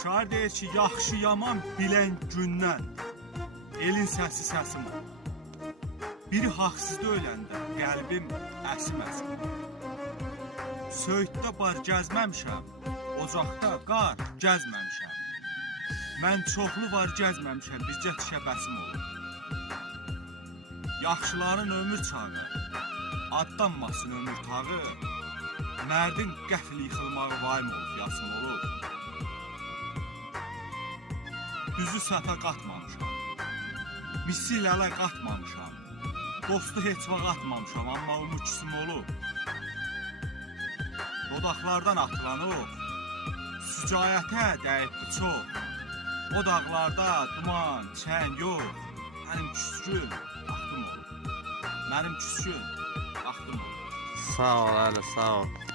Şair deyir ki, yaxşı yaman bilən gündən elin səsi səsim ol. Biri haqsızda öləndə qəlbim əsim-əsim. Söyüddə bar gəzməmişəm, ocaqda qar gəzməmişəm. Mən çoxlu var gəzməmişəm, bizcə şəbəsim olur. Yaxşıların ömür çağı, addanmasın ömür tağı. Mərdin qəfil yıxılmağı vayım olub, yasım olub. Düzü sətə qatmamışam, misil ələ qatmamışam. Dostu heç vaxt atmamışam, amma o müksim olub. Dodaqlardan atılan ox, sücayətə dəyibdi çox. O dağlarda duman, çən yox, mənim küskün axtım olub. Mənim küskün axtım olub. Sağ ol, Əli, sağ ol.